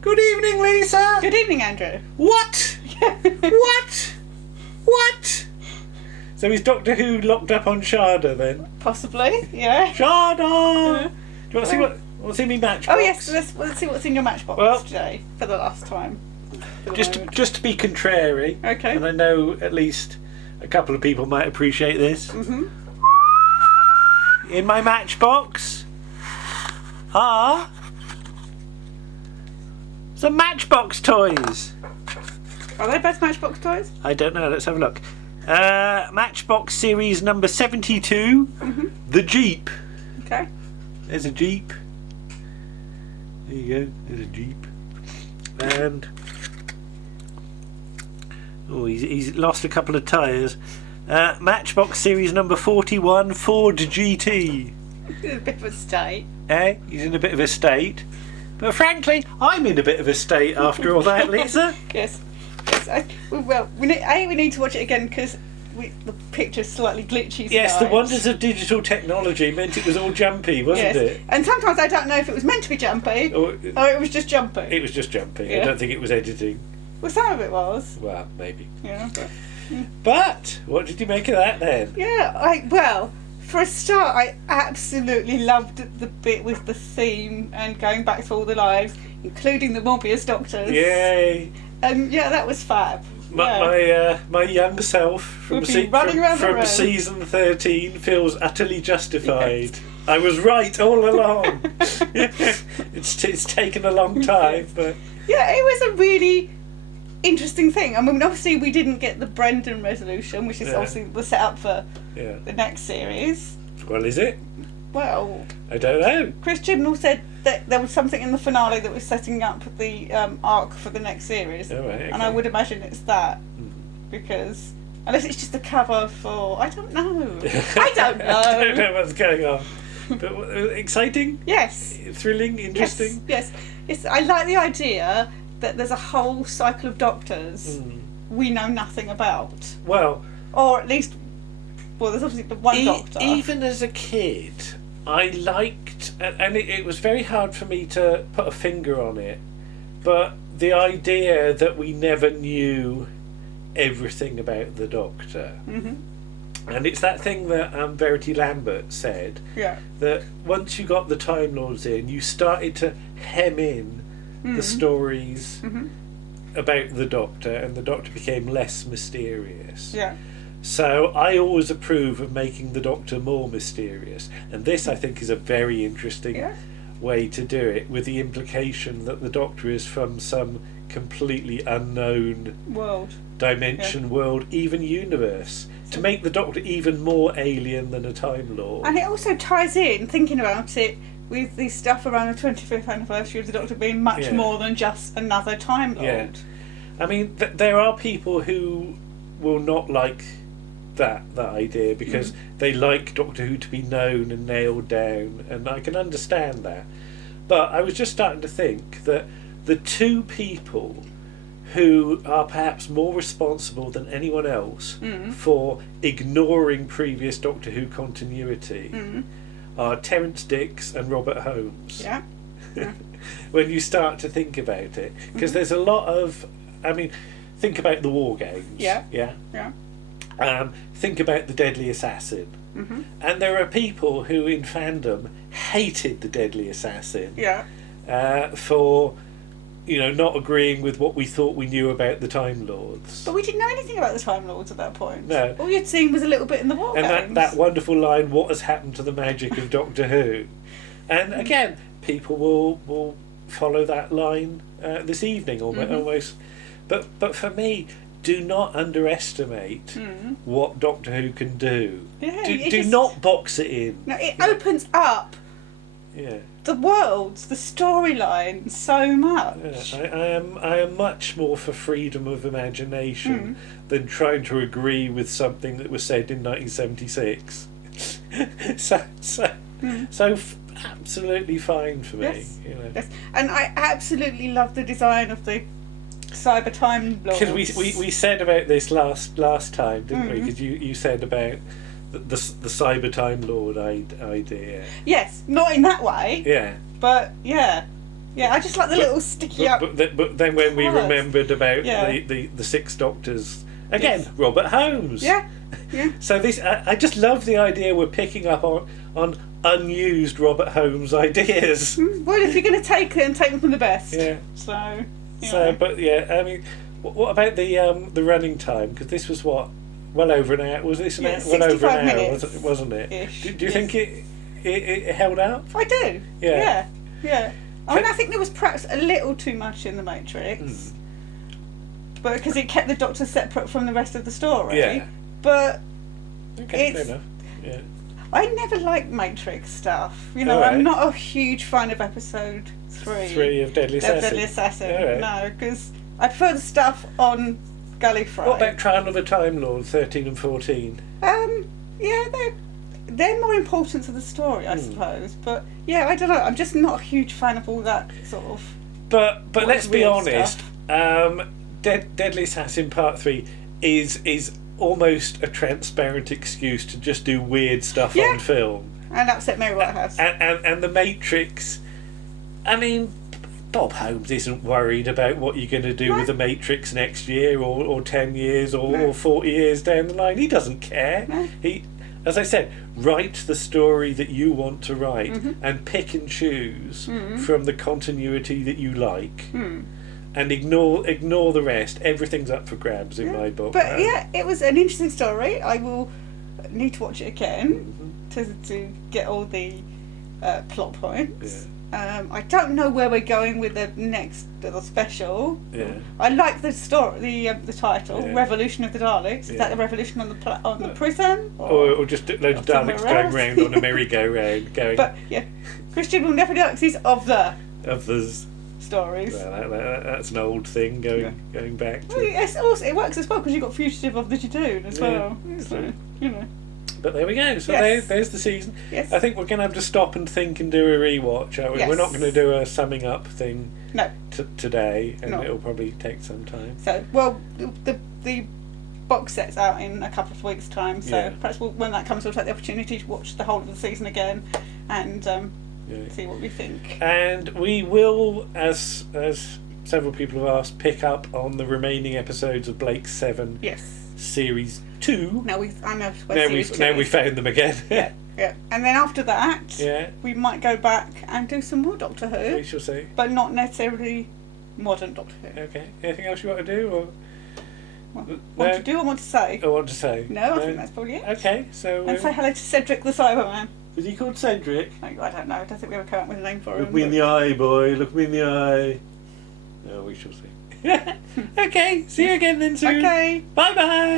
Good evening, Lisa. Good evening, Andrew. What? What? So is Doctor Who locked up on Sharda then? Possibly, yeah. Sharda! Do you want to see what's in me Matchbox? Oh yes, let's see what's in your Matchbox today for the last time. Just to be contrary. Okay. And I know at least a couple of people might appreciate this. Mm-hmm. In my Matchbox are some Matchbox toys. Are they both Matchbox toys? I don't know. Let's have a look. Matchbox series number 72. Mm-hmm. The Jeep. Okay. There's a Jeep. There you go. There's a Jeep. And he's lost a couple of tyres. Matchbox series number 41. Ford GT. A bit of a state. He's in a bit of a state. But frankly, I'm in a bit of a state after all that, Lisa. Yes. Well, we need to watch it again because the picture's slightly glitchy. Yes, the wonders of digital technology meant it was all jumpy, wasn't it? And sometimes I don't know if it was meant to be jumpy or it was just jumpy. It was just jumpy. Yeah. I don't think it was editing. Well, some of it was. Well, maybe. Yeah. But what did you make of that then? Yeah, for a start, I absolutely loved the bit with the theme and going back to all the lives, including the Morbius doctors. Yay! And that was fab. My young self from running season 13 feels utterly justified. Yes. I was right all along. It's taken a long time, but yeah, it was a really interesting thing. I mean, obviously we didn't get the Brendan resolution, which is obviously the setup for the next series. Well, is it? Well, I don't know. Chris Chibnall said that there was something in the finale that was setting up the arc for the next series. Oh, right, okay. And I would imagine it's that. Because unless it's just a cover for... I don't know. I don't know. I don't know what's going on. But exciting? Yes. Thrilling? Interesting? Yes. I like the idea that there's a whole cycle of doctors we know nothing about. Well... Or at least... Well, there's obviously the one doctor. Even as a kid, I liked... And it was very hard for me to put a finger on it, but the idea that we never knew everything about the Doctor. Mm-hmm. And it's that thing that Verity Lambert said, that once you got the Time Lords in, you started to hem in the stories about the Doctor, and the Doctor became less mysterious. Yeah. So I always approve of making the Doctor more mysterious, and this I think is a very interesting way to do it, with the implication that the Doctor is from some completely unknown world, even universe, to make the Doctor even more alien than a Time Lord. And it also ties in, thinking about it, with the stuff around the 25th anniversary of the Doctor being much more than just another Time Lord. Yeah. I mean, there are people who will not like that idea because they like Doctor Who to be known and nailed down, and I can understand that. But I was just starting to think that the two people who are perhaps more responsible than anyone else for ignoring previous Doctor Who continuity are Terence Dicks and Robert Holmes. Yeah. When you start to think about it, because there's a lot of, I mean, think about the War Games. Yeah. Think about the Deadly Assassin. And there are people who in fandom hated the Deadly Assassin for not agreeing with what we thought we knew about the Time Lords. But we didn't know anything about the Time Lords at that point. No. All you'd seen was a little bit in the War Games. And that wonderful line, what has happened to the magic of Doctor Who? And again, people will follow that line this evening almost. But for me, do not underestimate what Doctor Who can do. Yeah, do not box it in. No, it opens up the worlds, the storyline so much. Yeah, I am much more for freedom of imagination than trying to agree with something that was said in 1976. So absolutely fine for me. Yes. And I absolutely love the design of the Cyber Time Lords. Because we said about this last time, didn't we? Because you said about the Cyber Time Lord idea. Yes, not in that way. Yeah. But Yeah, I just like the little sticky up. But then when we cards. remembered about Yeah. the Six Doctors again, Yes. Robert Holmes. Yeah, yeah. So this, I just love the idea we're picking up on unused Robert Holmes ideas. Well, if you're going to take them from the best. Yeah. So. So, but yeah, I mean, what about the running time? Because this was well over an hour. Was this an hour? Well over 65 an hour, minutes. wasn't it? Ish, Do you yes. think it held up? I do. Yeah. Yeah. I mean, I think there was perhaps a little too much in the Matrix, but because it kept the Doctor separate from the rest of the story. Yeah. But Okay, fair enough. Yeah. I never liked Matrix stuff. You know, Alright. I'm not a huge fan of episode 3. 3 of Deadly Assassin. Deadly Assassin. Alright. No, because I prefer the stuff on Gallifrey. What about Trial of the Time Lord 13 and 14? Yeah, they're more important to the story, I suppose. But yeah, I don't know. I'm just not a huge fan of all that sort of. But let's be weird honest. stuff. Deadly Assassin Part 3 is almost a transparent excuse to just do weird stuff Yeah. on film. And upset Mary Whitehouse. And the Matrix, I mean, Bob Holmes isn't worried about what you're going to do with the Matrix next year or 10 years or 40 years down the line. He doesn't care. No. He, as I said, write the story that you want to write and pick and choose from the continuity that you like. And ignore the rest. Everything's up for grabs in my book. But yeah, it was an interesting story. I will need to watch it again to get all the plot points. I don't know where we're going with the next little special. Yeah. I like the story, the title, Yeah. Revolution of the Daleks. Is that the revolution on the prison? Or just loads of somewhere Daleks going else? round on a merry-go-round, going But yeah, Christian will never do Galaxies of the of those. stories. Well, that's an old thing going back Well, to. yes, also it works as well because you've got Fugitive of the Jadoo as well. Yeah, So, true. you know. But there we go. So Yes. there's the season. Yes. I think we're going to have to stop and think and do a rewatch, aren't we? Yes. We're not going to do a summing up thing No. today, and No. it'll probably take some time. So, well, the box set's out in a couple of weeks' time, so Yeah. perhaps when that comes, we'll take the opportunity to watch the whole of the season again and see what we think. And we will, as several people have asked, pick up on the remaining episodes of Blake's 7 Yes. Series 2. I know where series 2 Now we is. found them again. Yeah. And then after that, Yeah. we might go back and do some more Doctor We Who, shall see. but not necessarily modern Doctor Who. Okay. Anything else you want to do, or What to do or what to say? I want to say? No, I think that's probably it. Okay. So And say hello to Cedric the Cyberman. was he called Cedric? I don't know. I don't think we ever come up with a name for Look him. me in but- the eye, boy. Look me in the eye. No, we shall see. Okay. See you again then soon. Okay. Bye-bye. Bye.